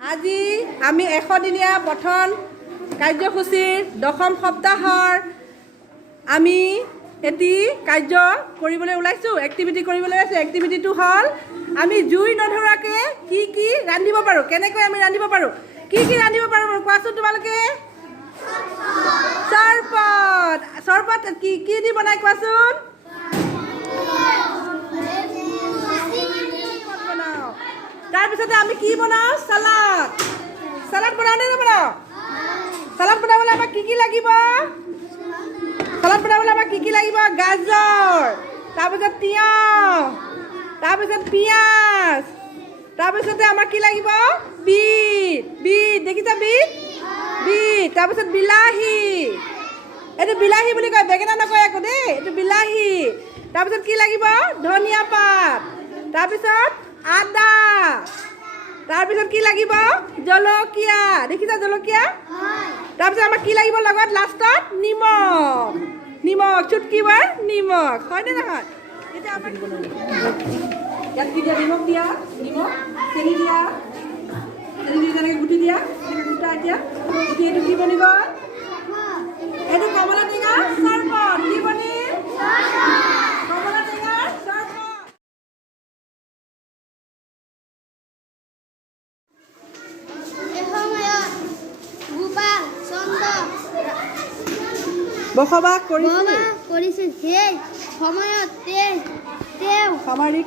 আজি আমি 100 দিনীয়া পঠন কাৰ্যসূচীৰ 10ম সপ্তাহৰ আমি এটি কাৰ্য কৰিবলৈ ওলাইছোঁ, এক্টিভিটি কৰিবলৈ আছে। এক্টিভিটিটো হ'ল আমি জুই নধৰাকে কি ৰান্ধিব পাৰোঁ, কেনেকৈ আমি ৰান্ধিব পাৰোঁ, কি ৰান্ধিব পাৰোঁ কোৱাচোন তোমালোকে। চৰবত কি দি বনাই কোৱাচোন। তাৰপিছতে আমি কি বনাওঁ, চালাড বনাওঁ নে নবনাওঁ। চালাড বনাবলৈ আমাক কি লাগিব, গাজৰ, তাৰপিছত তিয়ঁহ, তাৰপিছত পিঁয়াজ, তাৰপিছতে আমাৰ কি লাগিব বিট, দেখিছা বিট, তাৰপিছত বিলাহী, এইটো বিলাহী বুলি কয়, বেঙেনা নকয় আকৌ দেই, এইটো বিলাহী। তাৰপিছত কি লাগিব ধনিয়া পাত, তাৰপিছত আদা, তাৰপিছত কি লাগিব জলকীয়া, দেখিছা জলকীয়া। তাৰপিছত আমাক কি লাগিব লগত লাষ্টত নিমখ চুটকিবাৰ নিমখ, হয়নে নহয়। এতিয়া আমাক ইয়াত কি দিয়া, নিমখ দিয়া, চেনি দিয়া, তেনেকৈ গুটি দিয়া, গোটা এতিয়া গুটি। এইটো কি বনি গ'ল, এইটো কমলা টেঙাৰ চৰবত। কি বনিল, কমলা টেঙাৰ চৰবত। বসবাস কৰিছিল সেই সময়ত তেওঁ সামৰিক